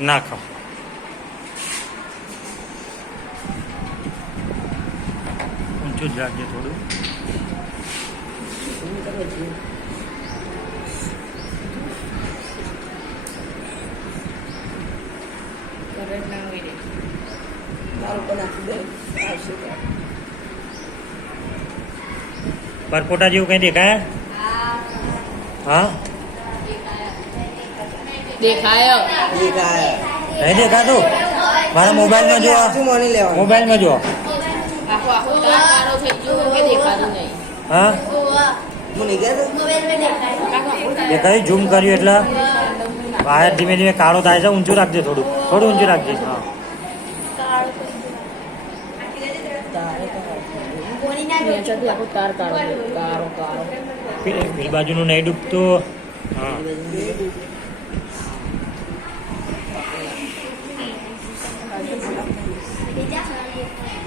નાખો. ઊંચું જ રાખજે થોડું. પરપોટા જેવું કઈ દેખાય? હા દેખાયો નહીં દેખાતું? મારા મોબાઈલમાં જો, મોબાઈલમાં જો. આખો આખો તાર કાળો થઈ ગયો કે દેખાતું નહીં. હા દેખાય. ઝૂમ કર્યું એટલે વાયર ધીમે ધીમે કાળો થાય છે. ઊંચું રાખજે, થોડું થોડું ઊંચું રાખજે. હા આખો તાર કાળો કાળો કાળો. પેલી બાજુનું નહીં ડૂબતું. હા